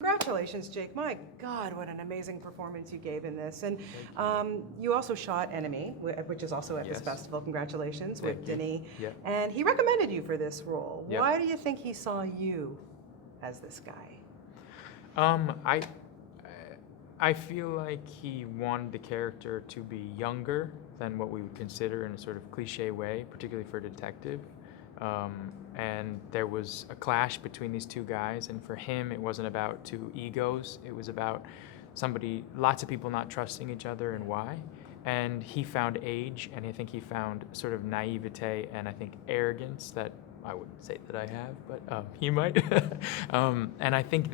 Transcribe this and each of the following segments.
Congratulations, Jake. My God, what an amazing performance you gave in this. And you also shot Enemy, which is also at this Yes. festival. Congratulations, Thank with you. Denis. Yeah. And he recommended you for this role. Yep. Why do you think he saw you as this guy? I feel like he wanted the character to be younger than what we would consider in a sort of cliche way, particularly for a detective. And there was a clash between these two guys, and for him, it wasn't about two egos. It was about lots of people not trusting each other and why. And he found age, and I think he found sort of naivete and I think arrogance that I wouldn't say that I have, but he might. And I think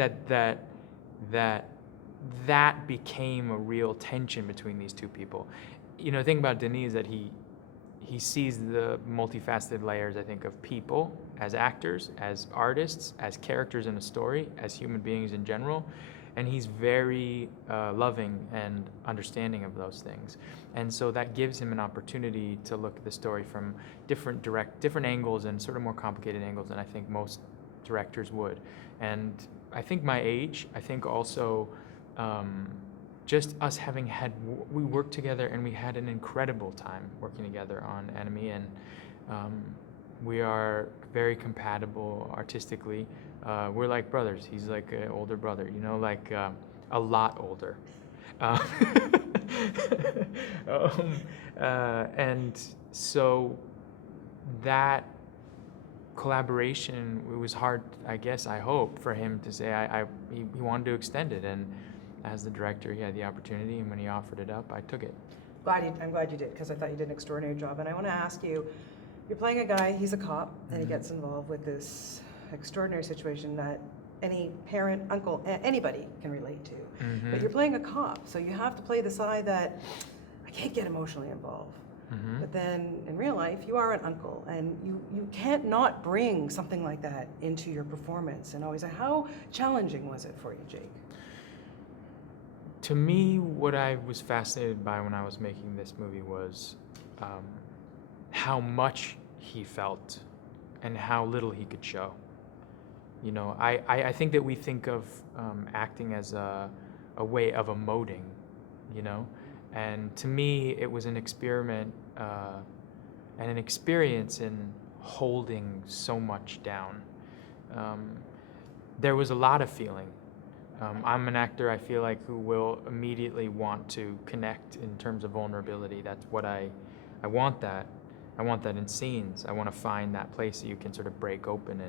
that became a real tension between these two people. You know, the thing about Denis is that he sees the multifaceted layers, I think, of people as actors, as artists, as characters in a story, as human beings in general, and he's very loving and understanding of those things. And so that gives him an opportunity to look at the story from different angles and sort of more complicated angles than I think most directors would. And I think my age, I think also just us we worked together and we had an incredible time working together on Enemy, and we are very compatible artistically. We're like brothers. He's like an older brother, you know, like a lot older. And so that collaboration, it was hard, I guess, I hope, for him to say he wanted to extend it, and as the director, he had the opportunity, and when he offered it up, I took it. I'm glad you did, because I thought you did an extraordinary job. And I want to ask you, you're playing a guy, he's a cop, and he gets involved with this extraordinary situation that any parent, uncle, anybody can relate to. Mm-hmm. But you're playing a cop, so you have to play the side that I can't get emotionally involved. Mm-hmm. But then in real life, you are an uncle, and you can't not bring something like that into your performance. And always, how challenging was it for you, Jake? To me, what I was fascinated by when I was making this movie was how much he felt and how little he could show. You know, I think that we think of acting as a way of emoting, you know? And to me, it was an experiment and an experience in holding so much down. There was a lot of feeling. I'm an actor, I feel like, who will immediately want to connect in terms of vulnerability. That's what I want that. I want that in scenes. I want to find that place that you can sort of break open,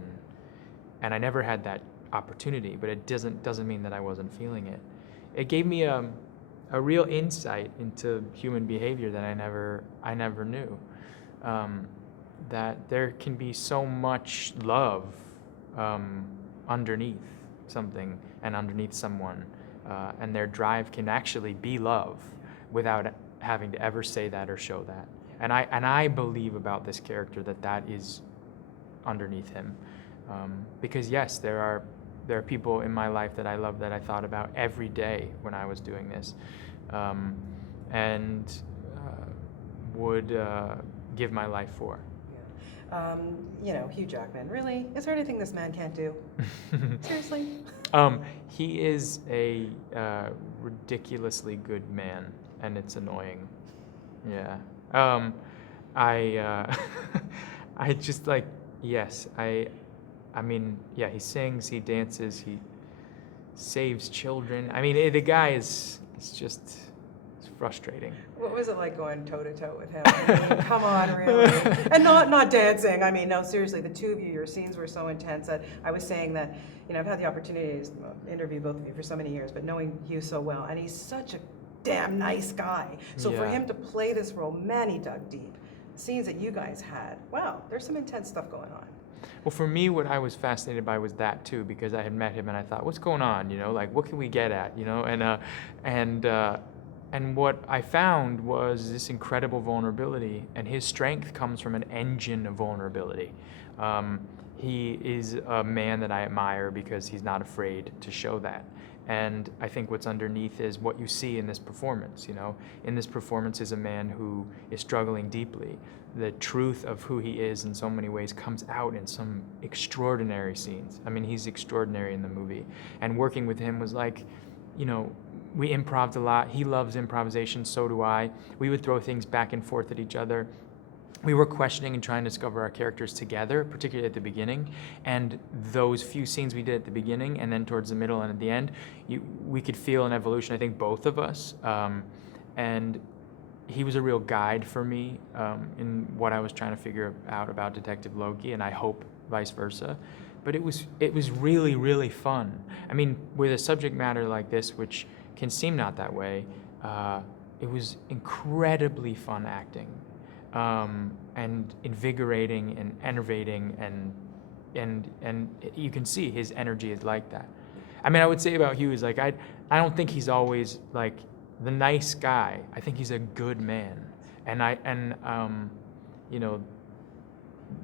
and I never had that opportunity, but it doesn't mean that I wasn't feeling it. It gave me a real insight into human behavior that I never knew. That there can be so much love underneath something and underneath someone, and their drive can actually be love without having to ever say that or show that. And I believe about this character that is underneath him, because yes, there are people in my life that I love, that I thought about every day when I was doing this, and would give my life for. You know, Hugh Jackman, really? Is there anything this man can't do? Seriously? He is a ridiculously good man, and it's annoying. Yeah. I just like, yes, I mean, yeah, he sings, he dances, he saves children. I mean, the guy it's frustrating. What was it like going toe-to-toe with him? I mean, come on, really? And not dancing. I mean, no, seriously, the two of you, your scenes were so intense that I was saying that, you know, I've had the opportunity to interview both of you for so many years, but knowing Hugh so well, and he's such a damn nice guy. So for him to play this role, man, he dug deep. The scenes that you guys had, wow, there's some intense stuff going on. Well, for me, what I was fascinated by was that too, because I had met him and I thought, what's going on? You know, like, what can we get at? You know, and what I found was this incredible vulnerability, and his strength comes from an engine of vulnerability. He is a man that I admire because he's not afraid to show that. And I think what's underneath is what you see in this performance. In this performance is a man who is struggling deeply. The truth of who he is in so many ways comes out in some extraordinary scenes. I mean, he's extraordinary in the movie. And working with him was like, we improv'd a lot. He loves improvisation, so do I. We would throw things back and forth at each other. We were questioning and trying to discover our characters together, particularly at the beginning. And those few scenes we did at the beginning and then towards the middle and at the end, we could feel an evolution, I think, both of us. And he was a real guide for me in what I was trying to figure out about Detective Loki, and I hope vice versa. But it was really, really fun. I mean, with a subject matter like this, which can seem not that way, it was incredibly fun acting. And invigorating and enervating, and you can see his energy is like that. I mean, I would say about Hugh is like, I don't think he's always like the nice guy. I think he's a good man, and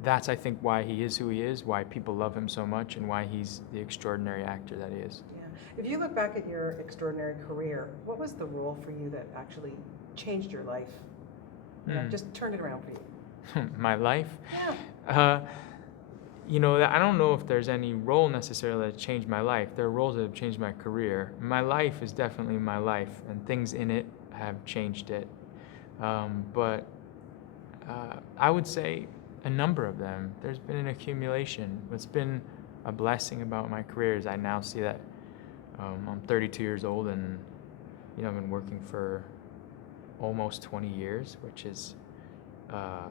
that's, I think, why he is who he is, why people love him so much, and why he's the extraordinary actor that he is. Yeah. If you look back at your extraordinary career, what was the role for you that actually changed your life? Just turned it around for you. My life? Yeah. I don't know if there's any role necessarily that changed my life. There are roles that have changed my career. My life is definitely my life, and things in it have changed it. But I would say a number of them. There's been an accumulation. What's been a blessing about my career is I now see that I'm 32 years old, and I've been working for almost 20 years, which is a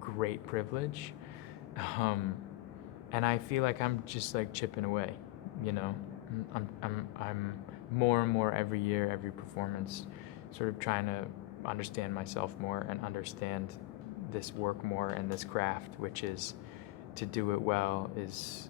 great privilege. And I feel like I'm just like chipping away, I'm more and more every year, every performance, sort of trying to understand myself more and understand this work more and this craft, which is to do it well is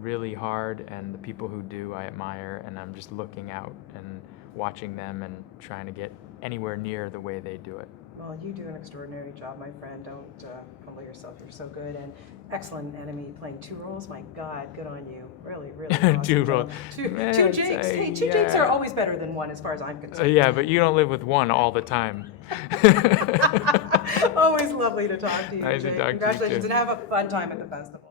really hard, and the people who do I admire, and I'm just looking out and watching them and trying to get anywhere near the way they do it. Well, you do an extraordinary job, my friend. Don't humble yourself. You're so good, and excellent enemy, playing 2 roles. My God, good on you. Really, really awesome. 2 roles. Two Jakes. Hey, 2 Jakes are always better than 1 as far as I'm concerned. Yeah, but you don't live with 1 all the time. Always lovely to talk to you, Nice to Jake. talk to you, Congratulations, too. and have a fun time at the festival.